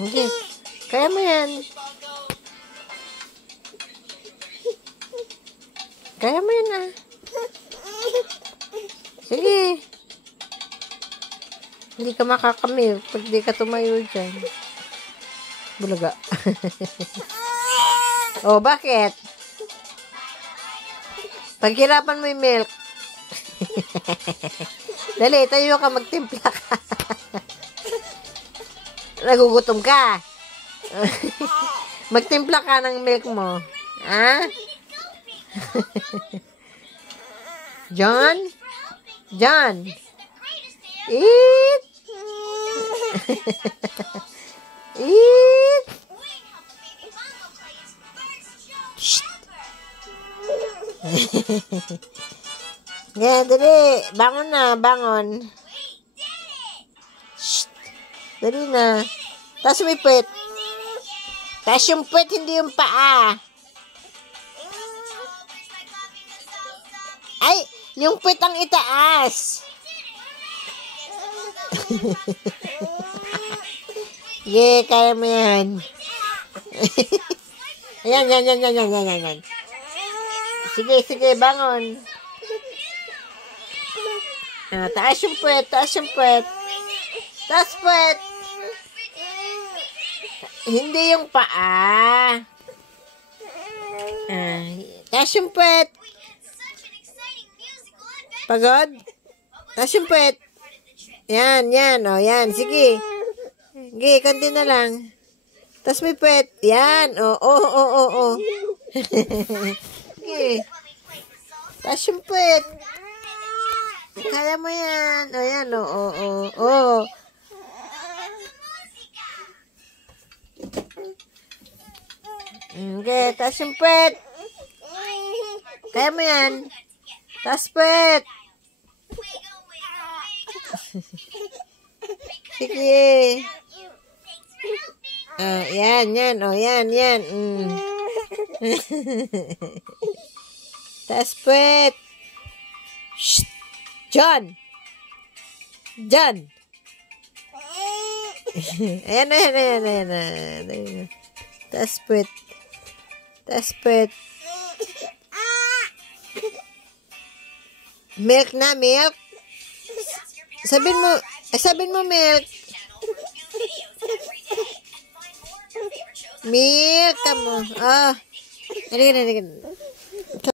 Sige. Kaya mo yan. Kaya mo yan ah. Sige. Hindi ka makakamil pag di ka tumayo dyan. Bulaga. Oh, bakit? Paghirapan mo yung milk. Dali, tayo ka, magtimpla ka. Nagugutom ka. Magtimpla ka ng milk mo. Ha? John? John? Eat! Eat! Shh! Yeah, dali. Bangon na, bangon. Shh! Dali na. Taas mo yung puwet. Taas yung puwet, hindi yung paa. Ay, yung puwet ang itaas. Yeah, kaya mo yan. Ayan. Sige, bangon. Taas yung puwet. Taas puwet. Hindi yung paa. Taas yung puwet. Pagod? Taas yung puwet. Yan. O, yan. Sige. Sige, konti na lang. Taas may puwet. Yan. O. Sige. Taas yung puwet. Kaya mo yan. O, yan. O. Okay, taas yung puwet. Kaya mo yan. Taas puwet. Sige. Yan. O, yan. Taas puwet. Shh. John. Ayan. Taas puwet. Milk na, milk. Sabihin mo milk. Milk ka mo. Oh. Halika na.